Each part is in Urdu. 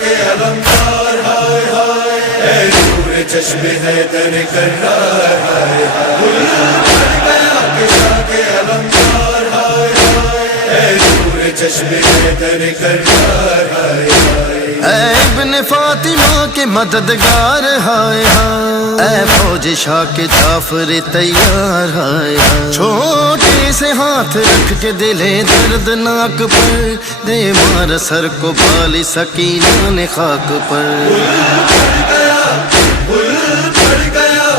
کے علمدار ہائے ہائے، اے نور چشم حیدر کرار ہائے ہائے، گل بھر گیا قصہ کے علمدار ہائے ہائے، اے نور چشم حیدر کرار ہائے ہائے، اے ابن فاطمہ کے مددگار ہائے ہائے، اے فوج شاہ کے جعفر تیار ہائے ہائے، چھوٹے سے ہاتھ رکھ کے دلے دردناک پر دے مار سر کو بالی سکینہ نے خاک پر، گل بھر گیا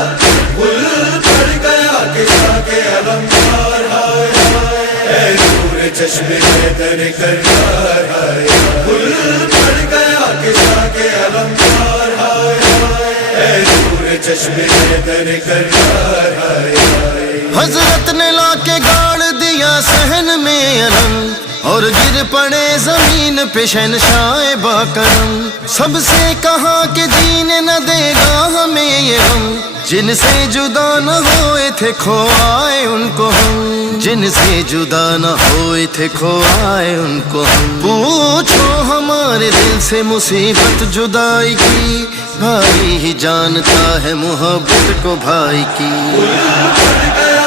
قصہ کے علمدار ہائے ہائے، اے نور چشم حیدر کرار ہائے ہائے، گل بھر گیا قصہ کے علمدار ہائے ہائے، اے نور چشم حیدر کرار ہائے ہائے، حضرت نے لا کے گاڑ دیا صحن میں علم اور گر پڑے زمین پہ شہنشاہ با کرم، سب سے کہا کہ جینے نہ دے گا ہمیں یہ ہم، جن سے جدا نہ ہوئے تھے کھو آئے ان کو ہم، جن سے جدا نہ ہوئے تھے کھو آئے ان کو ہم، پوچھو ہمارے دل سے مصیبت جدائی کی، بھائی ہی جانتا ہے محبت کو بھائی کی، گل بھر گیا